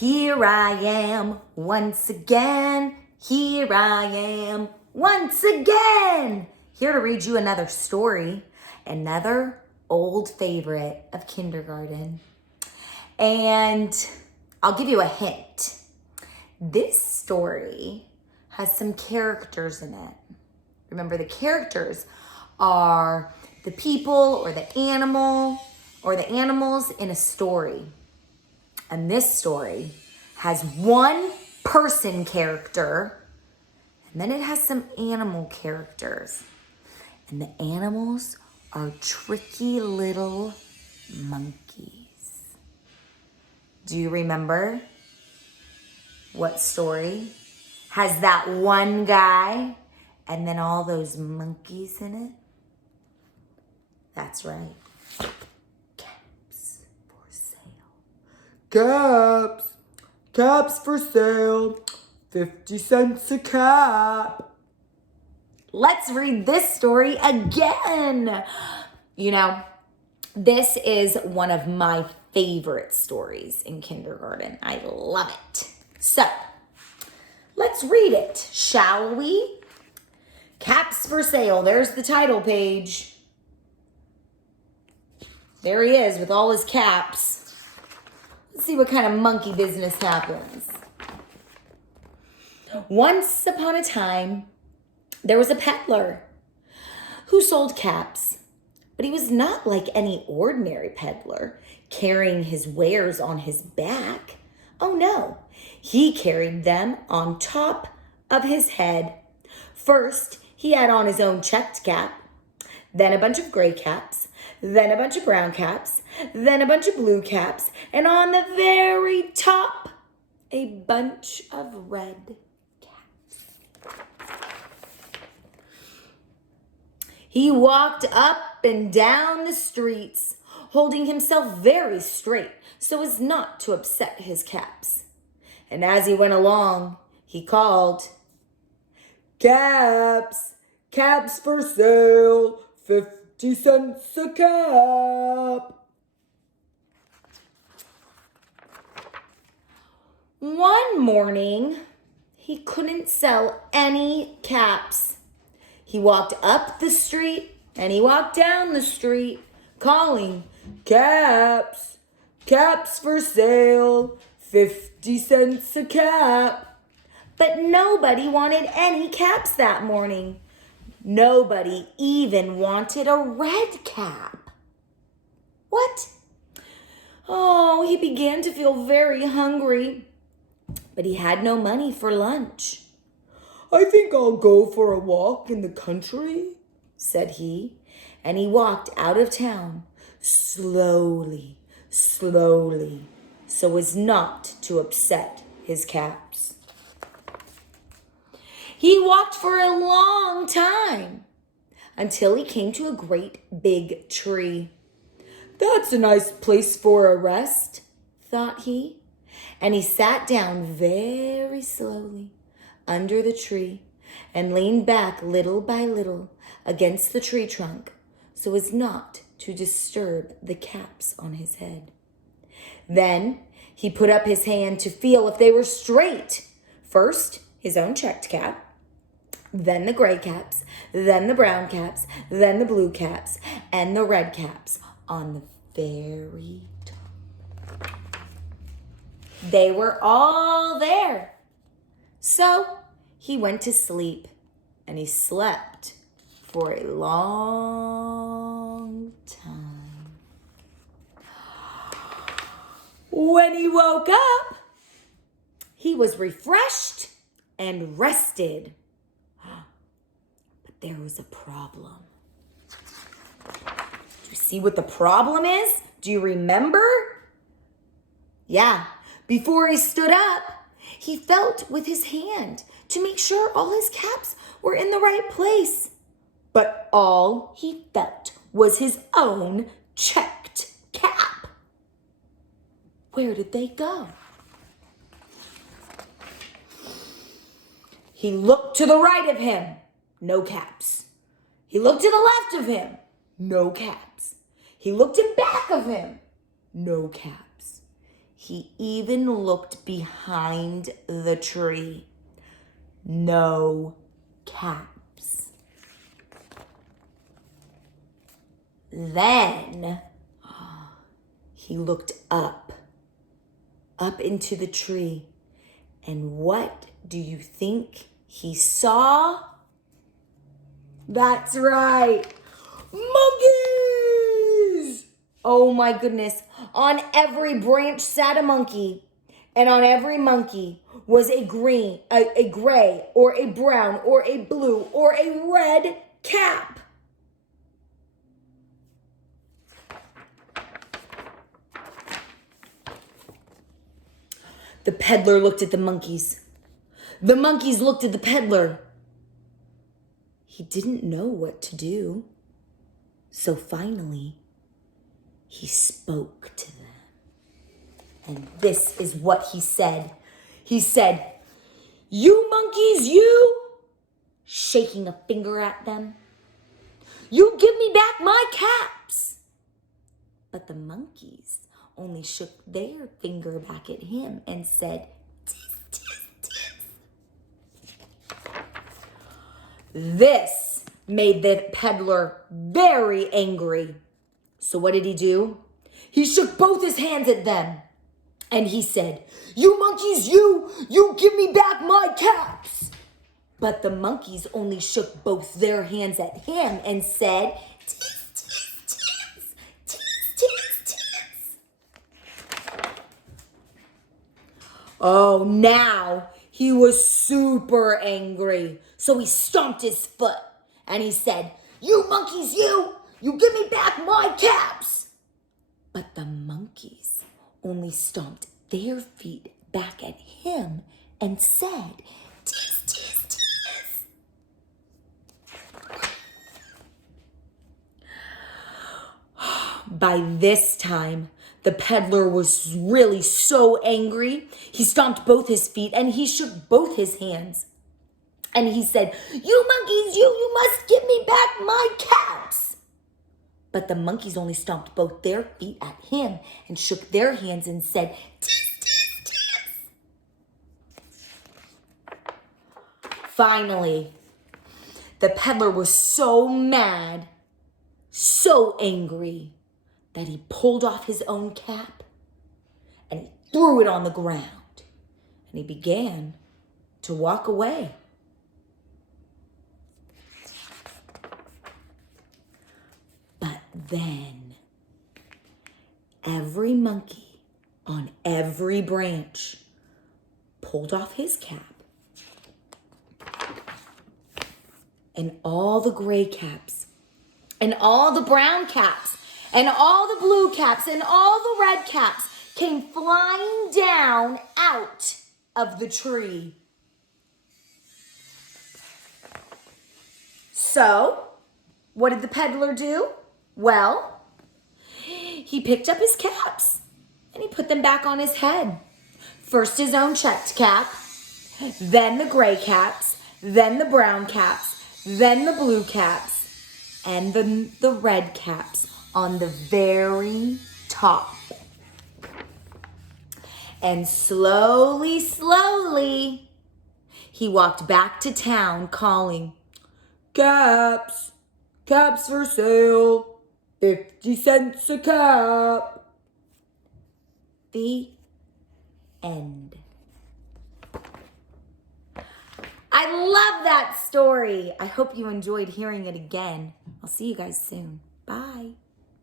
Here I am once again. Here I am once again. Here to read you another story, another old favorite of kindergarten. And I'll give you a hint. This story has some characters in it. Remember, the characters are the people or the animal or the animals in a story. And this story has one person character, and then it has some animal characters. And the animals are tricky little monkeys. Do you remember what story has that one guy and then all those monkeys in it? That's right. Caps for sale. Caps for sale. 50 cents a cap. Let's read this story again. You know, this is one of my favorite stories in kindergarten. I love it. So, let's read it, shall we? Caps for sale. There's the title page. There he is with all his caps. Let's see what kind of monkey business happens. Once upon a time, there was a peddler who sold caps. But he was not like any ordinary peddler, carrying his wares on his back. Oh no, he carried them on top of his head. First, he had on his own checked cap, then a bunch of gray caps, then a bunch of brown caps, then a bunch of blue caps, and on the very top, a bunch of red caps. He walked up and down the streets, holding himself very straight so as not to upset his caps. And as he went along, he called, "Caps, caps for sale, 50 cents a cap." One morning, he couldn't sell any caps. He walked up the street and he walked down the street, calling, "Caps, caps for sale, 50 cents a cap." But nobody wanted any caps that morning. Nobody even wanted a red cap. What? Oh, he began to feel very hungry, but he had no money for lunch. "I think I'll go for a walk in the country," said he, and he walked out of town slowly, so as not to upset his caps. He walked for a long time until he came to a great big tree. "That's a nice place for a rest," thought he, and he sat down very slowly under the tree and leaned back little by little against the tree trunk so as not to disturb the caps on his head. Then he put up his hand to feel if they were straight. First, his own checked cap, then the gray caps, then the brown caps, then the blue caps, and the red caps on the very top. They were all there. So he went to sleep, and he slept for a long time. When he woke up, he was refreshed and rested. But there was a problem. Do you see what the problem is? Do you remember? Yeah, before he stood up, he felt with his hand to make sure all his caps were in the right place. But all he felt was his own checked cap. Where did they go? He looked to the right of him, no caps. He looked to the left of him, no caps. He looked in back of him, no caps. He even looked behind the tree. No caps. Then he looked up into the tree. And what do you think he saw? That's right, monkeys! Oh my goodness. On every branch sat a monkey, and on every monkey was a green, a gray, or a brown, or a blue, or a red cap. The peddler looked at the monkeys. The monkeys looked at the peddler. He didn't know what to do. So finally, he spoke to them. And this is what he said. He said, "You monkeys, you," shaking a finger at them, "you give me back my caps." But the monkeys only shook their finger back at him and said, "Tis, tis, tis." This made the peddler very angry. So what did he do? He shook both his hands at them and he said, "You monkeys, you give me back my caps." But the monkeys only shook both their hands at him and said, "Tis, tis, tis, tis, tis, tis." Oh, now he was super angry. So he stomped his foot and he said, "You monkeys, you give me back my caps." But the monkeys only stomped their feet back at him and said, "Tis, tis, tis." By this time, the peddler was really so angry. He stomped both his feet and he shook both his hands. And he said, "You monkeys, you must give me back my caps." But the monkeys only stomped both their feet at him and shook their hands and said, "Tis, tis, tis." Finally, the peddler was so mad, so angry, that he pulled off his own cap and he threw it on the ground and he began to walk away. But then every monkey on every branch pulled off his cap, and all the gray caps and all the brown caps and all the blue caps and all the red caps came flying down out of the tree. So, what did the peddler do? Well, he picked up his caps and he put them back on his head. First his own checked cap, then the gray caps, then the brown caps, then the blue caps, and then the red caps on the very top. And slowly, slowly, he walked back to town calling, "Caps, caps for sale, 50 cents a cap." The end. I love that story. I hope you enjoyed hearing it again. I'll see you guys soon. Bye.